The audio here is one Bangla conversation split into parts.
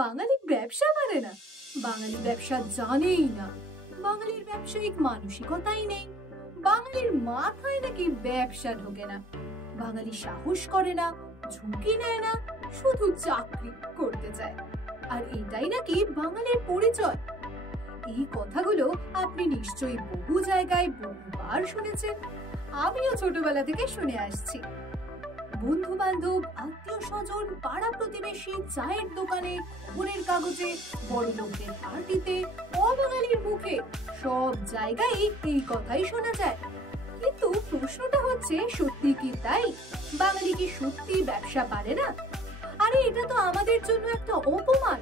বাঙালি ব্যবসা পারে না, বাঙালি ব্যবসা জানেই না, বাঙালির ব্যবসায়িক মানসিকতাই নেই, বাঙালির মাথায় নাকি ব্যবসা ঢোকে না, বাঙালি সাহস করে না, ঝুঁকি নেয় না, শুধু চাকরি করতে চায়, আর এটাই নাকি বাঙালির পরিচয়। এই কথাগুলো আপনি নিশ্চয়ই বহু জায়গায় বহুবার শুনেছেন, আমিও ছোটবেলা থেকে শুনে আসছি। বন্ধু বান্ধব, আত্মীয় স্বজন, পাড়া প্রতিবেশী, চায়ের দোকানে, খবরের কাগজে, বড় লোকদের পার্টিতে, অবাঙালির মুখে, সব জায়গায় এই কথাই শোনা যায়। কিন্তু প্রশ্নটা হচ্ছে, সত্যি কি তাই? বাঙালি কি সত্যি ব্যবসা পারে না? আরে এটা তো আমাদের জন্য একটা অপমান।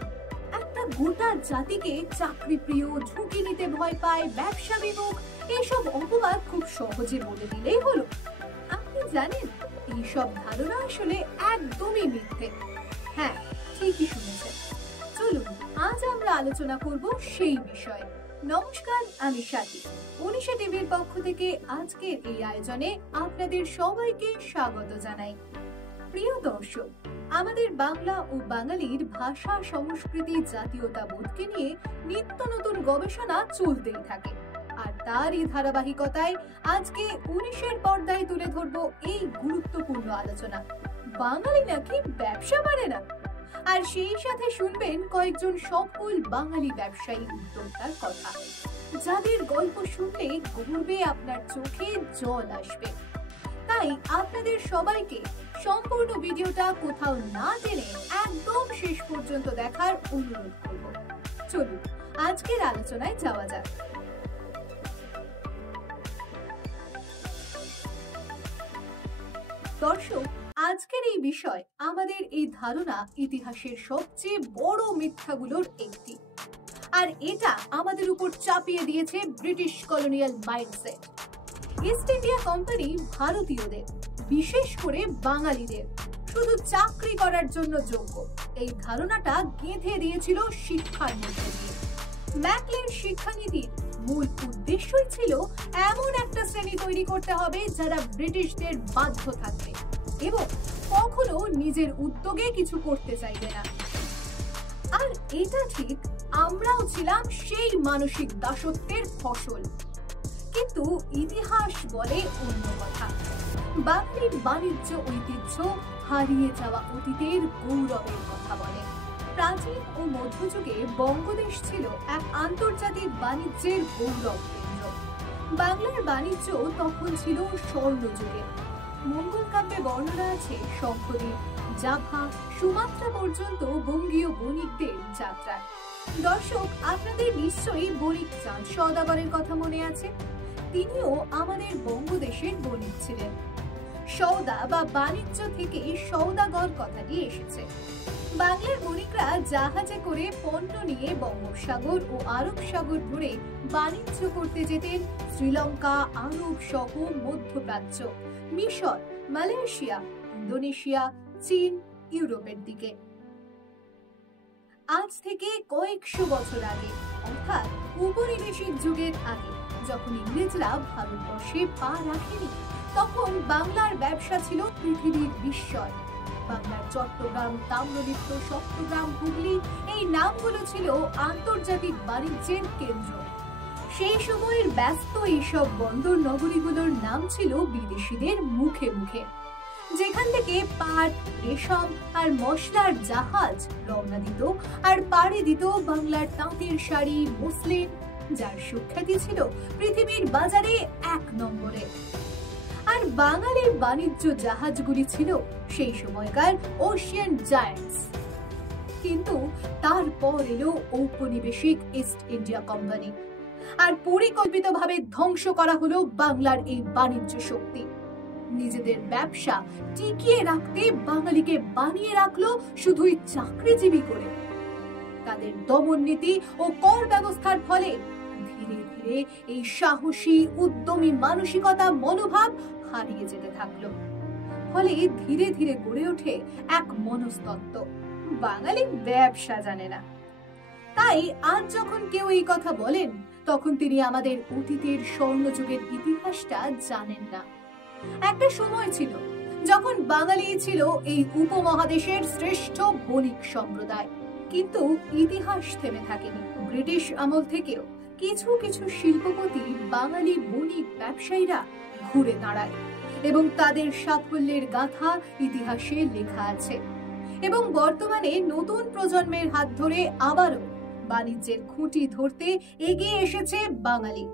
একটা গোটা জাতিকে চাকরি প্রিয়, ঝুঁকি নিতে ভয় পায়, ব্যবসা বিমুখ, এইসব অপবাদ খুব সহজে বলে দিলেই হলো। আপনি জানেন এইসব ধারণা আসলে একদমই মিথ্যে। হ্যাঁ, ঠিকই শুনেছেন। চলুন আজ আমরা আলোচনা করব সেই বিষয়ে। নমস্কার, আমি স্বাতী। ওনিশা টিভির পক্ষ থেকে আজকের এই আয়োজনে আপনাদের সবাইকে স্বাগত জানাই। প্রিয় দর্শক, আমাদের বাংলা ও বাঙালির ভাষা, সংস্কৃতি, জাতীয়তাবোধকে নিয়ে নিত্য নতুন গবেষণা চলতেই থাকে। আর তারই ধারাবাহিকতায় আজকে 19-এর পর্দায় তুলে ধরবো এই গুরুত্বপূর্ণ আলোচনা, বাঙালি নাকি ব্যবসা পারে না। আর সেই সাথে শুনবেন কয়েকজন সফল বাঙালি ব্যবসায়ী উদ্যোক্তার কথা, যাদের গল্প শুনলে গর্বে আপনার চোখে জল আসবে। তাই আপনাদের সবাইকে সম্পূর্ণ ভিডিওটা কোথাও না টেনে একদম শেষ পর্যন্ত দেখার অনুরোধ করব। চলুন আজকের আলোচনায় যাওয়া যাক। দর্শক, আজকের এই বিষয় আমাদের এই ধারণা ইতিহাসের সবচেয়ে বড় মিথ্যাগুলোর একটি, আর এটা আমাদের উপর চাপিয়ে দিয়েছে British colonial mindset. East India company ভারতীয়দের, বিশেষ করে বাঙালিদের, শুধু চাকরি করার জন্য যোগ্য এই ধারণাটা গেঁথে দিয়েছিল শিক্ষার মধ্যে দিয়ে। ম্যাকলের শিক্ষানীতির মূল উদ্দেশ্যই ছিল এমন একটা শ্রেণী তৈরি করতে হবে যারা ব্রিটিশদের বাধ্য থাকবে এবং কখনো নিজের উদ্যোগে কিছু করতে চাইবে না। আর এটা ঠিক, আমরাও ছিলাম সেই মানসিক দাসত্বের ফসল। কিন্তু ইতিহাস বলে অন্য কথা। বাঙালির বাণিজ্য ঐতিহ্য হারিয়ে যাওয়া অতীতের গৌরবের কথা বলে। প্রাচীন ও মধ্যযুগে বঙ্গদেশ ছিল এক আন্তর্জাতিক বাণিজ্যের গৌরব কেন্দ্র। বাংলার বাণিজ্য তখন ছিল স্বর্ণযুগে। মঙ্গল কাব্যে বর্ণনা আছে শঙ্খদ্বীপ, জাভা, সুমাত্রা পর্যন্ত বঙ্গীয় বণিকদের যাত্রা। দর্শক, আপনাদের নিশ্চয়ই বণিক চাঁদ সওদাগরের কথা মনে আছে। তিনিও আমাদের বঙ্গদেশের বণিক ছিলেন। সওদা বা বাণিজ্য থেকে সওদাগর কথাটি এসেছে। বাংলার বণিকরা জাহাজে করে পণ্য নিয়ে বঙ্গোপসাগর ও আরব সাগর ধরে বাণিজ্য করতে যেতেন শ্রীলঙ্কা, আরব সহ মধ্যপ্রাচ্য, মিশর, মালয়েশিয়া, ইন্দোনেশিয়া, চীন, ইউরোপের দিকে। আজ থেকে কয়েকশো বছর আগে, অর্থাৎ উপনিবেশিক যুগের আগে, যখন ইংরেজরা ভারতবর্ষে পা রাখেনি, তখন বাংলার ব্যবসা ছিল পৃথিবীর বিস্ময়। বাংলার চট্টগ্রাম, তাম্রলিপ্ত, চট্টগ্রাম, হুগলি, এই নামগুলো ছিল আন্তর্জাতিক বাণিজ্যের কেন্দ্র। সেই সময়ের ব্যস্ত এইসব বন্দর নগরীগুলোর নাম ছিল বিদেশিদের মুখে মুখে, যেখান থেকে পাট, রেশম আর মশলার জাহাজ রওনা দিত আর পাড়ি দিত বাংলার তাঁতের শাড়ি, মসলিন, যার সুখ্যাতি ছিল পৃথিবীর বাজারে 1 নম্বরে। আর বাঙালির বাণিজ্য জাহাজগুলি ছিল সেই সময়কার ওশিয়ান জায়ান্টস। কিন্তু তারপর এলো ঔপনিবেশিক ইস্ট ইন্ডিয়া কোম্পানি, আর পরিকল্পিতভাবে ধ্বংস করা হলো বাংলার এই বাণিজ্য শক্তি। নিজেদের ব্যবসা টিকিয়ে রাখতে বাঙালিকে বানিয়ে রাখলো শুধুই চাকরিজীবী করে। তাদের দমন নীতি ও কর ব্যবস্থার ফলে ধীরে ধীরে এই সাহসী, উদ্যমী মানসিকতা, মনোভাব হারিয়ে যেতে থাকলো। ফলে ধীরে ধীরে গড়ে ওঠে এক মনস্তত্ত্ব, বাঙালি ব্যবসা জানে না। তাই আজ যখন কেউ এই কথা বলেন, তখন তিনি আমাদের অতীতের স্বর্ণযুগের ইতিহাসটা জানেন না। একটা সময় ছিল যখন বাঙালি ছিল এই উপমহাদেশের শ্রেষ্ঠ বণিক সম্প্রদায়। কিন্তু ইতিহাস থেমে থাকেনি। ব্রিটিশ আমল থেকেও কিছু কিছু শিল্পপতি বাঙালি বণিক ব্যবসায়ীরা ঘুরে দাঁড়ায় এবং তাদের সাফল্যের গাথা ইতিহাসে লেখা আছে। এবং বর্তমানে নতুন প্রজন্মের হাত ধরে আবারও বাণিজ্যের খুঁটি ধরতে এগিয়ে এসেছে বাঙালি।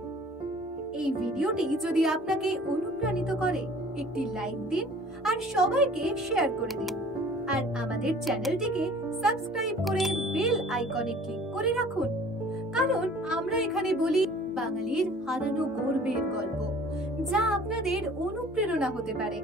এই ভিডিওটি যদি আপনাকে অনুপ্রাণিত করে একটি লাইক দিন আর সবাইকে শেয়ার করে দিন, আর আমাদের চ্যানেলটিকে সাবস্ক্রাইব করে বেল আইকনে ক্লিক করে রাখুন, কারণ আমরা এখানে বলি বাঙালির হারানো গর্বের গল্প, যা আপনাদের অনুপ্রেরণা হতে পারে।